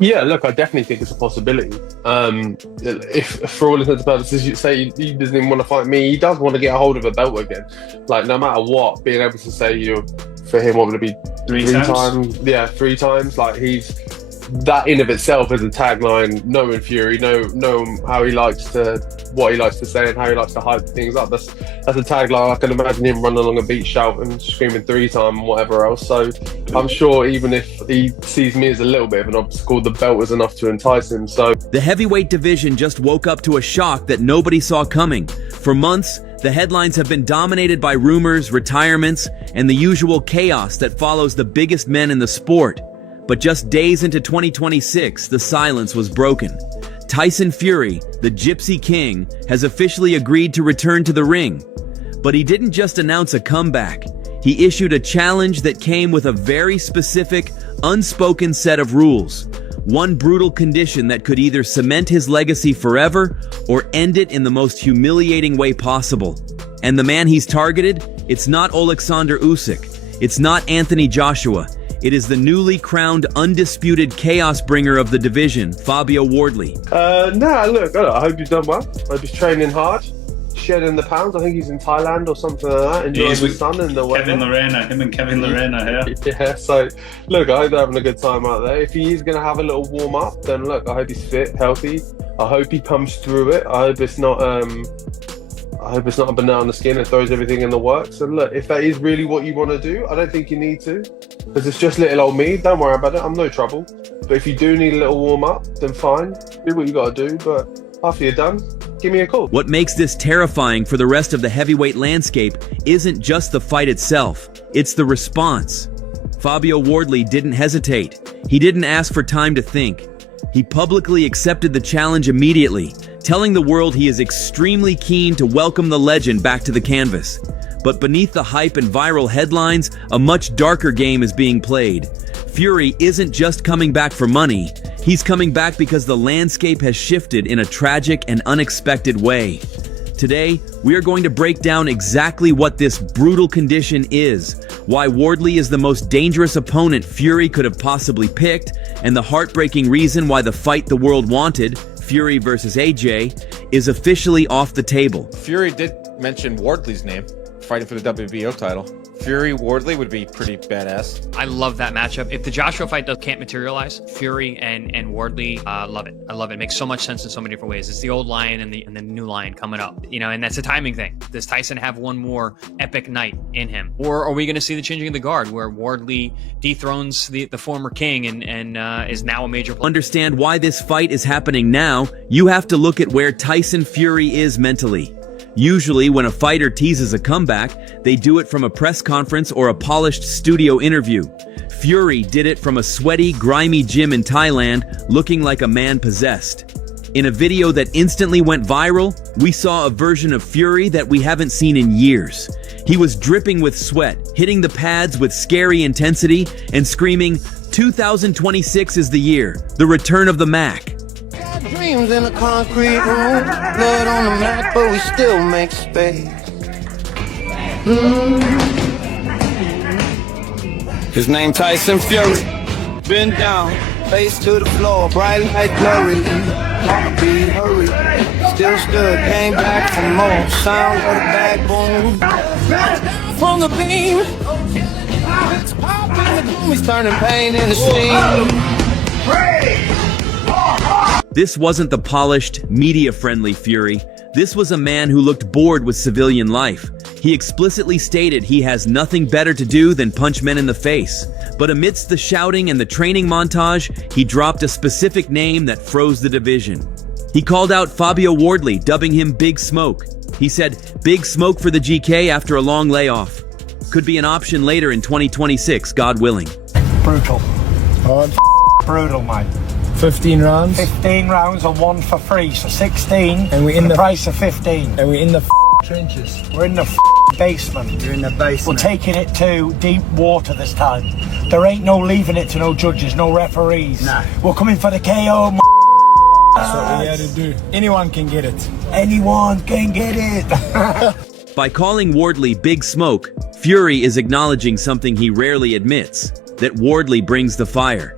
Yeah, look, I definitely think it's a possibility. If for all intents and purposes you say he doesn't even want to fight me, he does want to get a hold of a belt again. Like no matter what, being able to say for him, what would it be, Three times? Yeah, 3 times. Like he's that in of itself as a tagline. Knowing Fury, know how he likes to, what he likes to say, and how he likes to hype things up. That's a tagline. I can imagine him running along a beach shouting, screaming 3 times, and whatever else. So I'm sure even if he sees me as a little bit of an obstacle, the belt was enough to entice him. So The heavyweight division just woke up to a shock that nobody saw coming. For months, the headlines have been dominated by rumors, retirements, and the usual chaos that follows the biggest men in the sport. But just days into 2026, the silence was broken. Tyson Fury, the Gypsy King, has officially agreed to return to the ring. But he didn't just announce a comeback. He issued a challenge that came with a very specific, unspoken set of rules. One brutal condition that could either cement his legacy forever or end it in the most humiliating way possible. And the man he's targeted? It's not Oleksandr Usyk. It's not Anthony Joshua. It is the newly crowned undisputed chaos bringer of the division, Fabio Wardley. Look, I hope he's done well. I hope he's training hard, shedding the pounds. I think he's in Thailand or something like that, enjoying the sun and the weather. Him and Kevin Lorena here. Yeah, so look, I hope they're having a good time out there. If he is going to have a little warm up, then look, I hope he's fit, healthy. I hope he comes through it. I hope it's not a banana on the skin and throws everything in the works. And look, if that is really what you want to do, I don't think you need to, because it's just little old me. Don't worry about it. I'm no trouble. But if you do need a little warm up, then fine. Do what you got to do. But after you're done, give me a call. What makes this terrifying for the rest of the heavyweight landscape isn't just the fight itself, it's the response. Fabio Wardley didn't hesitate. He didn't ask for time to think. He publicly accepted the challenge immediately, telling the world he is extremely keen to welcome the legend back to the canvas. But beneath the hype and viral headlines, a much darker game is being played. Fury isn't just coming back for money, he's coming back because the landscape has shifted in a tragic and unexpected way. Today, we are going to break down exactly what this brutal condition is, why Wardley is the most dangerous opponent Fury could have possibly picked, and the heartbreaking reason why the fight the world wanted, Fury versus AJ, is officially off the table. Fury did mention Wardley's name, fighting for the WBO title. Fury Wardley would be pretty badass. I love that matchup. If the Joshua fight can't materialize, Fury and Wardley, love it. I love it. It makes so much sense in so many different ways. It's the old lion and the new lion coming up, and that's a timing thing. Does Tyson have one more epic night in him, or are we going to see the changing of the guard, where Wardley dethrones the former king and is now a major player? Understand why this fight is happening now, you have to look at where Tyson Fury is mentally. Usually, when a fighter teases a comeback, they do it from a press conference or a polished studio interview. Fury did it from a sweaty, grimy gym in Thailand, looking like a man possessed. In a video that instantly went viral, we saw a version of Fury that we haven't seen in years. He was dripping with sweat, hitting the pads with scary intensity, and screaming, "2026 is the year, the return of the Mac." Dreams in a concrete room, blood on the mat, but we still make space. His name Tyson Fury. Been down, face to the floor, bright light blurry. Heartbeat hurry, still stood, came back for more. Sound of the backbone from the beam. It's popping the boom, he's turning pain into steam. This wasn't the polished, media-friendly Fury. This was a man who looked bored with civilian life. He explicitly stated he has nothing better to do than punch men in the face. But amidst the shouting and the training montage, he dropped a specific name that froze the division. He called out Fabio Wardley, dubbing him Big Smoke. He said, "Big smoke for the GK after a long layoff. Could be an option later in 2026, God willing." Brutal. Hard. Brutal, mate. 15 rounds. 15 rounds and one for free, so 16. And we're in the price of 15. And we're in the trenches. We're in the basement. You're in the basement. We're taking it to deep water this time. There ain't no leaving it to no judges, no referees. Nah. We're coming for the KO. That's what we had to do. Anyone can get it. Anyone can get it. By calling Wardley Big Smoke, Fury is acknowledging something he rarely admits, that Wardley brings the fire.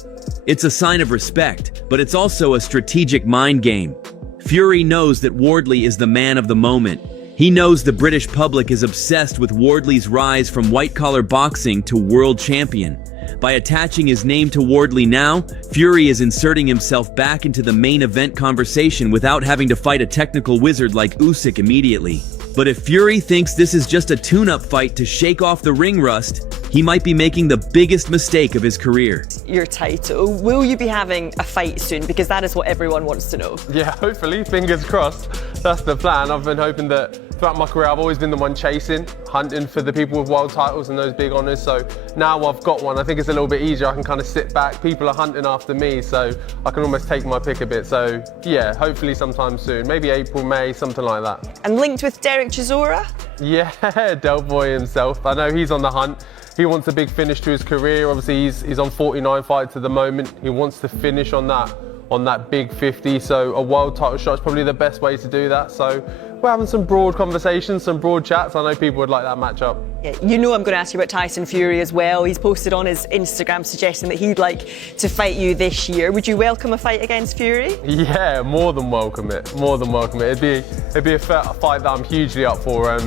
It's a sign of respect, but it's also a strategic mind game. Fury knows that Wardley is the man of the moment. He knows the British public is obsessed with Wardley's rise from white-collar boxing to world champion. By attaching his name to Wardley now, Fury is inserting himself back into the main event conversation without having to fight a technical wizard like Usyk immediately. But if Fury thinks this is just a tune-up fight to shake off the ring rust, he might be making the biggest mistake of his career. Your title, will you be having a fight soon? Because that is what everyone wants to know. Yeah, hopefully, fingers crossed. That's the plan. I've been hoping that throughout my career, I've always been the one chasing, hunting for the people with world titles and those big honours. So now I've got one, I think it's a little bit easier. I can kind of sit back. People are hunting after me, so I can almost take my pick a bit. So yeah, hopefully sometime soon. Maybe April, May, something like that. And linked with Derek Chisora? Yeah, Del Boy himself. I know he's on the hunt. He wants a big finish to his career. Obviously, he's on 49 fights at the moment. He wants to finish on that big 50. So a world title shot is probably the best way to do that. So we're having some broad conversations, some broad chats. I know people would like that matchup. Yeah, you know I'm going to ask you about Tyson Fury as well. He's posted on his Instagram suggesting that he'd like to fight you this year. Would you welcome a fight against Fury? Yeah, more than welcome it. More than welcome it. It'd be a fight that I'm hugely up for.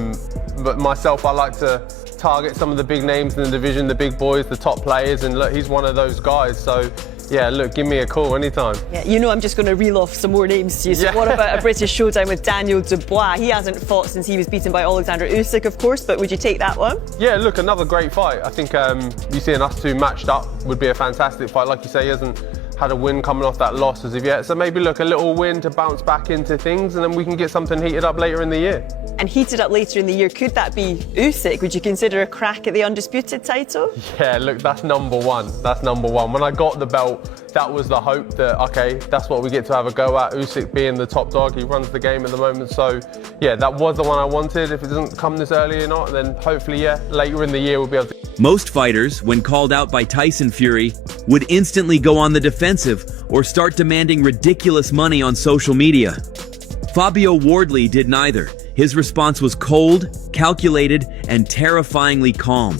But myself, I like to target some of the big names in the division, the big boys, the top players, and look, he's one of those guys. So yeah, look, give me a call anytime. Yeah, you know I'm just going to reel off some more names to you. So what about a British showdown with Daniel Dubois? He hasn't fought since he was beaten by Oleksandr Usyk, of course, but would you take that one? Yeah, look, another great fight. I think you seeing us two matched up would be a fantastic fight. Like you say, he hasn't had a win coming off that loss as of yet. So maybe look, a little win to bounce back into things, and then we can get something heated up later in the year. And heated up later in the year, could that be Usyk? Would you consider a crack at the undisputed title? Yeah, look, that's number one. That's number one. When I got the belt, that was the hope that, okay, that's what we get to have a go at. Usyk being the top dog, he runs the game at the moment. So yeah, that was the one I wanted. If it doesn't come this early or not, then hopefully, yeah, later in the year we'll be able to. Most fighters, when called out by Tyson Fury, would instantly go on the defensive or start demanding ridiculous money on social media. Fabio Wardley did neither. His response was cold, calculated, and terrifyingly calm.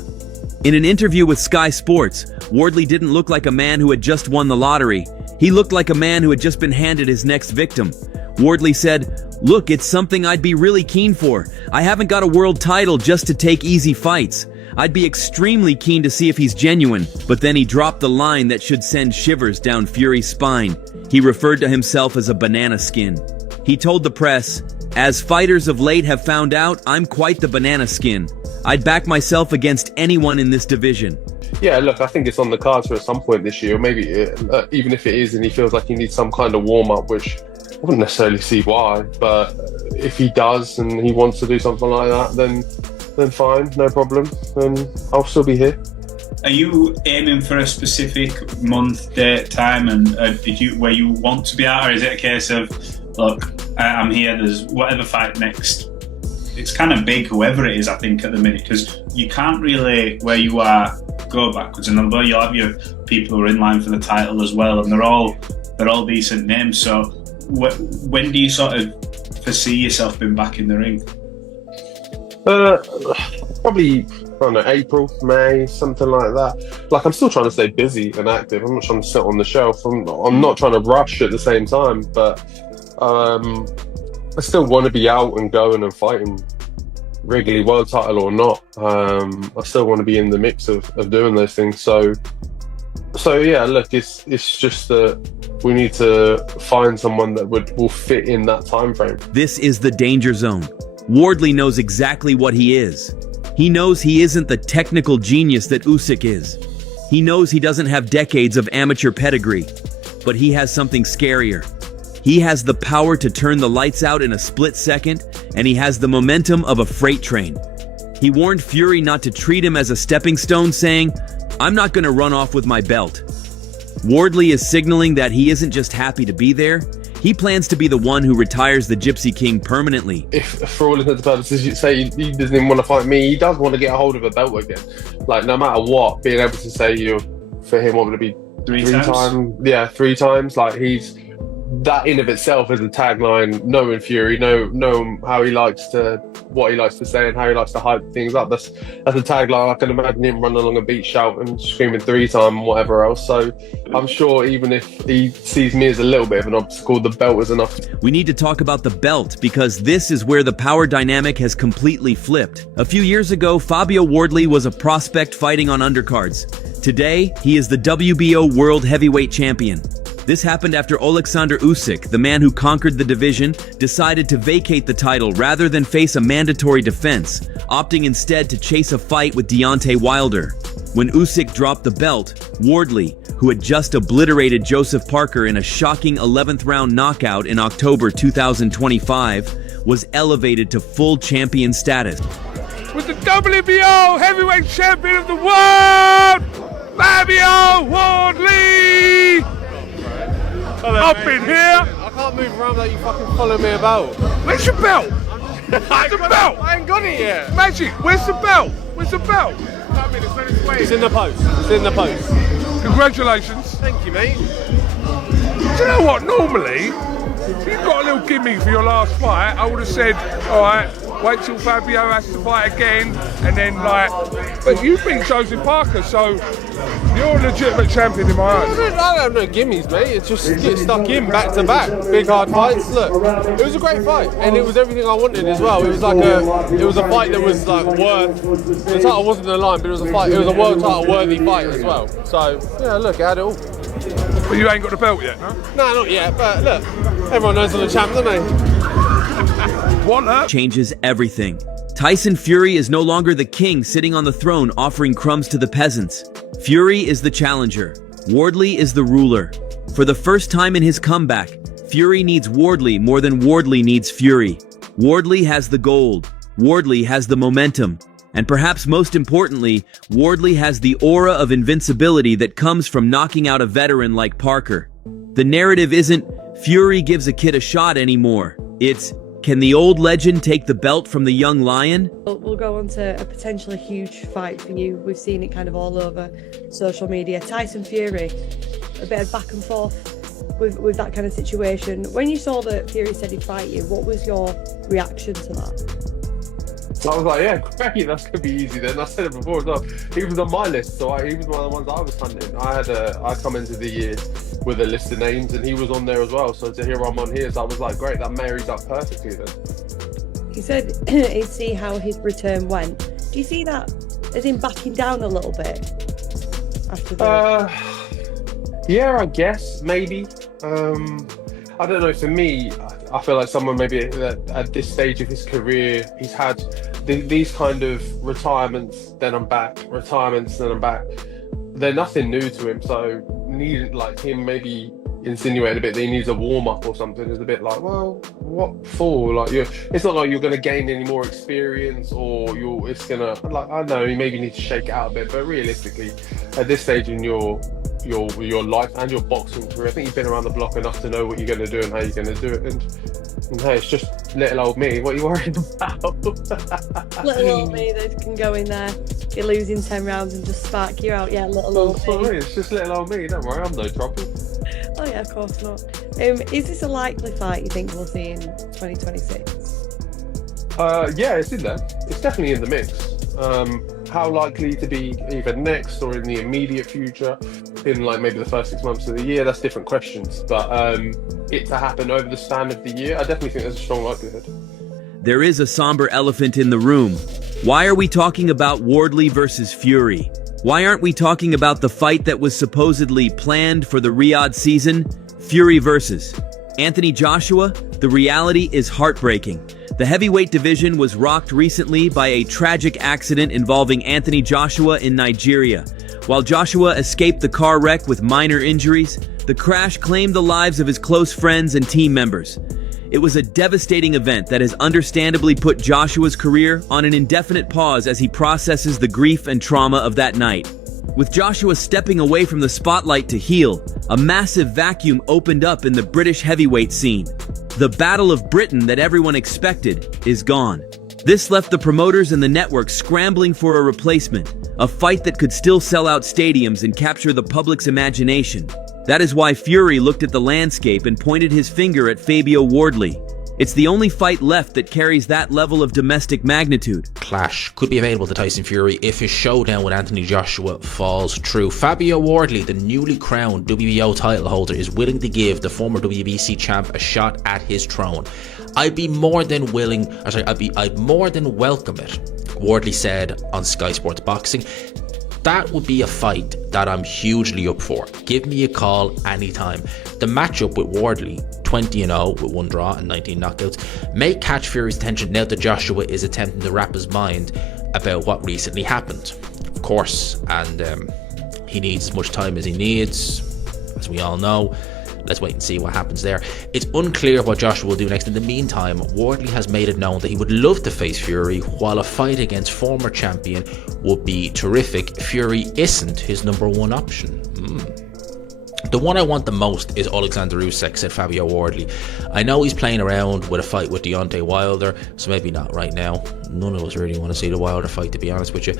In an interview with Sky Sports, Wardley didn't look like a man who had just won the lottery. He looked like a man who had just been handed his next victim. Wardley said, "Look, it's something I'd be really keen for. I haven't got a world title just to take easy fights. I'd be extremely keen to see if he's genuine." But then he dropped the line that should send shivers down Fury's spine. He referred to himself as a banana skin. He told the press, "As fighters of late have found out, I'm quite the banana skin. I'd back myself against anyone in this division." Yeah, look, I think it's on the cards for at some point this year. Maybe even if it is and he feels like he needs some kind of warm-up, which I wouldn't necessarily see why, but if he does and he wants to do something like that, then fine, no problem, and I'll still be here. Are you aiming for a specific month, date, time, and where you want to be at, or is it a case of, look, I'm here, there's whatever fight next? It's kind of big, whoever it is, I think, at the minute, because you can't really, where you are, go backwards. And although you'll have your people who are in line for the title as well, and they're all decent names. So when do you sort of foresee yourself being back in the ring? Probably, I don't know, April, May, something like that. Like, I'm still trying to stay busy and active. I'm not trying to sit on the shelf. I'm not trying to rush at the same time, but I still want to be out and going and fighting regularly, world title or not. I still want to be in the mix of doing those things. So yeah, look, it's just that we need to find someone that will fit in that time frame. This is the danger zone. Wardley knows exactly what he is. He knows he isn't the technical genius that Usyk is. He knows he doesn't have decades of amateur pedigree, but he has something scarier. He has the power to turn the lights out in a split second, and he has the momentum of a freight train. He warned Fury not to treat him as a stepping stone, saying, "I'm not going to run off with my belt." Wardley is signaling that he isn't just happy to be there, he plans to be the one who retires the Gypsy King permanently. If, for all intents and purposes, you say he doesn't even want to fight me, he does want to get a hold of a belt again. Like, no matter what, being able to say, for him, what would it be? Three times? Yeah, 3 times. Like, he's that in of itself is a tagline. Knowing Fury, know how he likes to, what he likes to say and how he likes to hype things up. That's a tagline. I can imagine him running along a beach shouting, screaming 3-time and whatever else. So I'm sure even if he sees me as a little bit of an obstacle, the belt is enough. We need to talk about the belt because this is where the power dynamic has completely flipped. A few years ago, Fabio Wardley was a prospect fighting on undercards. Today, he is the WBO World Heavyweight Champion. This happened after Oleksandr Usyk, the man who conquered the division, decided to vacate the title rather than face a mandatory defense, opting instead to chase a fight with Deontay Wilder. When Usyk dropped the belt, Wardley, who had just obliterated Joseph Parker in a shocking 11th round knockout in October 2025, was elevated to full champion status. With the WBO Heavyweight Champion of the World, Fabio Wardley! Up in here! I can't move around without you fucking follow me about. Where's your belt? Where's the belt? I ain't got it yet. Magic, where's the belt? Where's the belt? It's in the post. It's in the post. Congratulations. Thank you, mate. Do you know what? Normally, if you got a little gimme for your last fight, I would have said, all right, wait till Fabio has to fight again, and then like. But you've beat Joseph Parker, so you're a legitimate champion in my eyes. I don't have no gimmies, mate. It's just get stuck in back to back, big hard fights. Look, it was a great fight, and it was everything I wanted as well. It was like it was a fight that was like worth. The title wasn't in the line, but it was a fight. It was a world title worthy fight as well. So yeah, look, it had it all. But you ain't got the belt yet, no? No, not yet. But look, everyone knows I'm the champ, don't they? Changes everything. Tyson Fury is no longer the king sitting on the throne offering crumbs to the peasants. Fury is the challenger. Wardley is the ruler. For the first time in his comeback, Fury needs Wardley more than Wardley needs Fury. Wardley has the gold. Wardley has the momentum. And perhaps most importantly, Wardley has the aura of invincibility that comes from knocking out a veteran like Parker. The narrative isn't, Fury gives a kid a shot anymore. It's, can the old legend take the belt from the young lion? We'll go on to a potentially huge fight for you. We've seen it kind of all over social media. Tyson Fury, a bit of back and forth with that kind of situation. When you saw that Fury said he'd fight you, what was your reaction to that? So I was like, yeah, great, that's gonna be easy then. I said it before as well. He was on my list, so he was one of the ones I was hunting. I come into the year with a list of names, and he was on there as well. So to hear I'm on here, so I was like, great, that marries up perfectly then. He said he'd see how his return went. Do you see that as him backing down a little bit after that? Yeah, I guess maybe. I don't know. For me, I feel like someone maybe at this stage of his career, he's had these kind of retirements, then I'm back, retirements, then I'm back. They're nothing new to him, so needing like him maybe insinuating a bit that he needs a warm up or something is a bit like, well, what for? Like, it's not like you're going to gain any more experience, or it's gonna, like, I don't know, you maybe need to shake it out a bit, but realistically, at this stage in your life and your boxing career, I think you've been around the block enough to know what you're going to do and how you're going to do it. And hey, it's just little old me. What are you worried about? Little old me that can go in there, you're losing 10 rounds and just spark you out. Yeah, little old me. It's just little old me. Don't worry, I'm no trouble. Oh yeah, of course not. Is this a likely fight you think we'll see in 2026? Yeah, it's in there. It's definitely in the mix. How likely to be either next or in the immediate future, in like maybe the first 6 months of the year, that's different questions. But it to happen over the span of the year, I definitely think there's a strong likelihood. There is a somber elephant in the room. Why are we talking about Wardley versus Fury? Why aren't we talking about the fight that was supposedly planned for the Riyadh season? Fury versus Anthony Joshua? The reality is heartbreaking. The heavyweight division was rocked recently by a tragic accident involving Anthony Joshua in Nigeria. While Joshua escaped the car wreck with minor injuries, the crash claimed the lives of his close friends and team members. It was a devastating event that has understandably put Joshua's career on an indefinite pause as he processes the grief and trauma of that night. With Joshua stepping away from the spotlight to heal, a massive vacuum opened up in the British heavyweight scene. The Battle of Britain that everyone expected is gone. This left the promoters and the network scrambling for a replacement, a fight that could still sell out stadiums and capture the public's imagination. That is why Fury looked at the landscape and pointed his finger at Fabio Wardley. It's the only fight left that carries that level of domestic magnitude. Clash could be available to Tyson Fury if his showdown with Anthony Joshua falls through. Fabio Wardley, the newly crowned WBO title holder, is willing to give the former WBC champ a shot at his throne. I'd more than welcome it, Wardley said on Sky Sports Boxing. That would be a fight that I'm hugely up for. Give me a call anytime. The matchup with Wardley, 20-0 with 1 draw and 19 knockouts, may catch Fury's attention now that Joshua is attempting to wrap his mind about what recently happened. Of course, and he needs as much time as he needs, as we all know. Let's wait and see what happens there. It's unclear what Joshua will do next. In the meantime, Wardley has made it known that he would love to face Fury, while a fight against former champion would be terrific. Fury isn't his #1 option. The one I want the most is Oleksandr Usyk, said Fabio Wardley. I know he's playing around with a fight with Deontay Wilder, so maybe not right now. None of us really want to see the Wilder fight, to be honest with you.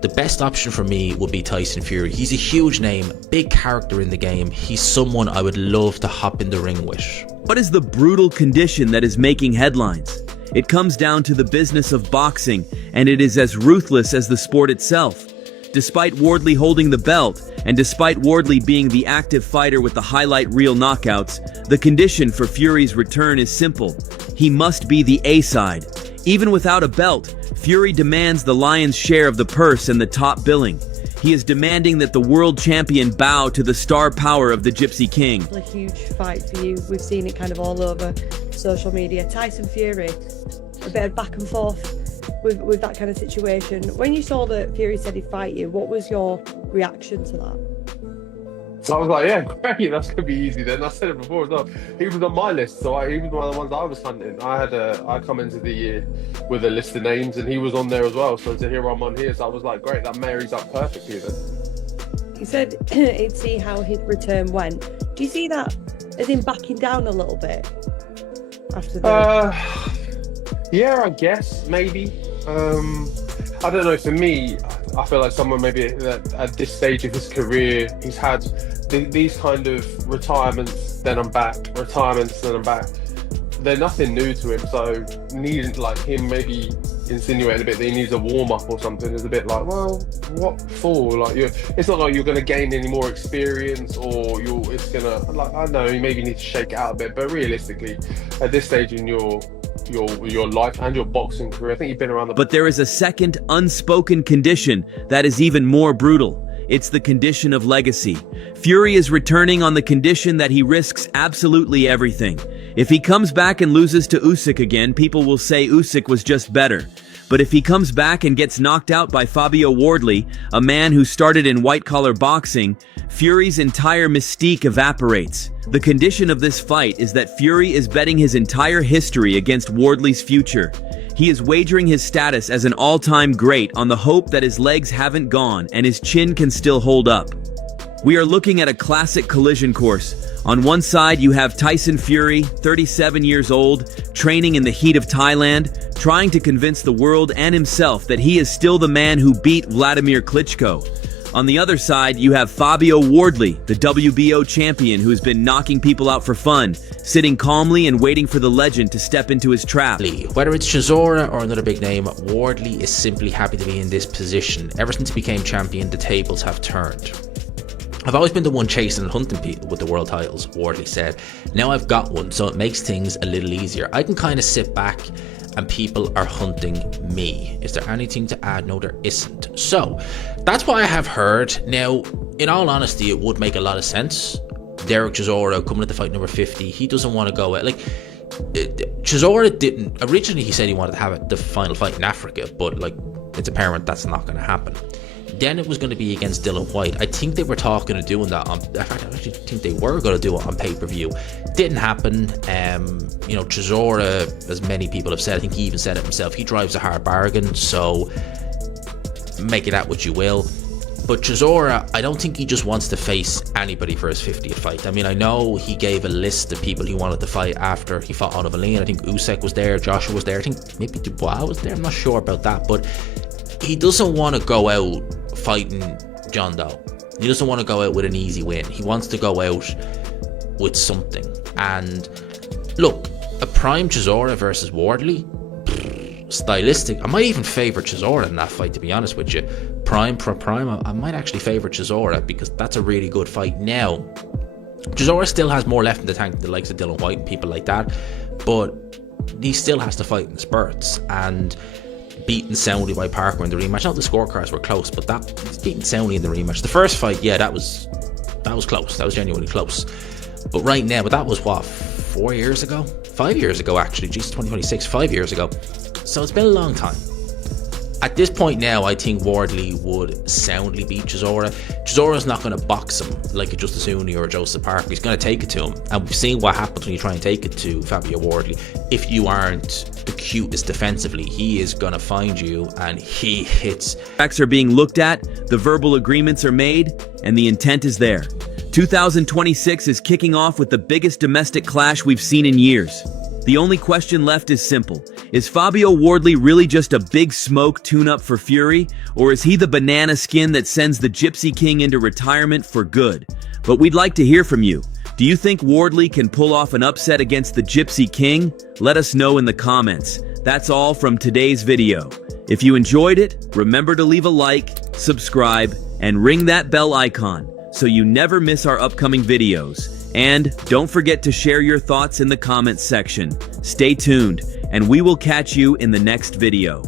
The best option for me would be Tyson Fury. He's a huge name, big character in the game. He's someone I would love to hop in the ring with. What is the brutal condition that is making headlines? It comes down to the business of boxing, and it is as ruthless as the sport itself. Despite Wardley holding the belt, and despite Wardley being the active fighter with the highlight reel knockouts, the condition for Fury's return is simple. He must be the A-side. Even without a belt, Fury demands the lion's share of the purse and the top billing. He is demanding that the world champion bow to the star power of the Gypsy King. A huge fight for you. We've seen it kind of all over social media. Tyson Fury, a bit of back and forth with that kind of situation. When you saw that Fury said he'd fight you, what was your reaction to that? So I was like, yeah, great, that's going to be easy then. I said it before as well. He was on my list, so he was one of the ones I was hunting. I come into the year with a list of names, and he was on there as well. So to hear I'm on here, so I was like, great, that marries up perfectly then. He said he'd see how his return went. Do you see that as in backing down a little bit after the... Yeah, I guess, maybe. I don't know, for me, I feel like someone maybe at this stage of his career, he's had these kind of retirements, then I'm back, retirements, then I'm back. They're nothing new to him, so needing like him maybe insinuating a bit that he needs a warm-up or something is a bit like, well, what for? Like, it's not like you're going to gain any more experience, or it's going to, like, I know you maybe need to shake it out a bit, but realistically, at this stage in your life and your boxing career, I think you've been around the... But there is a second unspoken condition that is even more brutal. It's the condition of legacy. Fury is returning on the condition that he risks absolutely everything. If he comes back and loses to Usyk again, people will say Usyk was just better. But if he comes back and gets knocked out by Fabio Wardley, a man who started in white-collar boxing, Fury's entire mystique evaporates. The condition of this fight is that Fury is betting his entire history against Wardley's future. He is wagering his status as an all-time great on the hope that his legs haven't gone and his chin can still hold up. We are looking at a classic collision course. On one side, you have Tyson Fury, 37 years old, training in the heat of Thailand, trying to convince the world and himself that he is still the man who beat Vladimir Klitschko. On the other side, you have Fabio Wardley, the WBO champion who has been knocking people out for fun, sitting calmly and waiting for the legend to step into his trap. Whether it's Chisora or another big name, Wardley is simply happy to be in this position. Ever since he became champion, the tables have turned. I've always been the one chasing and hunting people with the world titles, Wardley said. Now I've got one, so it makes things a little easier. I can kind of sit back and people are hunting me. Is there anything to add? No, there isn't. So that's what I have heard. Now, in all honesty, it would make a lot of sense. Derek Chisora coming into fight number 50, he doesn't want to go out. Like, Chisora didn't, originally he said he wanted to have the final fight in Africa, but like, it's apparent that's not going to happen. Then it was going to be against Dylan White. I think they were talking of doing that on, in fact, I actually think they were going to do it on pay-per-view. Didn't happen. You know, Chisora, as many people have said, I think he even said it himself, he drives a hard bargain, so make it out what you will. But Chisora, I don't think he just wants to face anybody for his 50th fight. I mean, I know he gave a list of people he wanted to fight after he fought Oliver. I think Usyk was there, Joshua was there, I think maybe Dubois was there, I'm not sure about that, but he doesn't want to go out fighting John Doe. He doesn't want to go out with an easy win. He wants to go out with something. And look, a prime Chisora versus Wardley, stylistic. I might even favour Chisora in that fight, to be honest with you. Prime for prime, I might actually favour Chisora because that's a really good fight. Now, Chisora still has more left in the tank than the likes of Dylan White and people like that, but he still has to fight in spurts. And beaten soundly by Parker in the rematch. Not the scorecards were close, but he's beaten soundly in the rematch. The first fight, yeah, that was close. That was genuinely close. But right now, but that was what, 4 years ago? 5 years ago, actually. Jesus, 2026, 5 years ago. So it's been a long time. At this point now, I think Wardley would soundly beat Chisora. Chisora's not going to box him like a Justis Uni or a Joseph Parker. He's going to take it to him. And we've seen what happens when you try and take it to Fabio Wardley. If you aren't the cutest defensively, he is going to find you and he hits. Facts are being looked at, the verbal agreements are made, and the intent is there. 2026 is kicking off with the biggest domestic clash we've seen in years. The only question left is simple. Is Fabio Wardley really just a big smoke tune-up for Fury, or is he the banana skin that sends the Gypsy King into retirement for good? But we'd like to hear from you. Do you think Wardley can pull off an upset against the Gypsy King? Let us know in the comments. That's all from today's video. If you enjoyed it, remember to leave a like, subscribe, and ring that bell icon so you never miss our upcoming videos. And don't forget to share your thoughts in the comments section. Stay tuned, and we will catch you in the next video.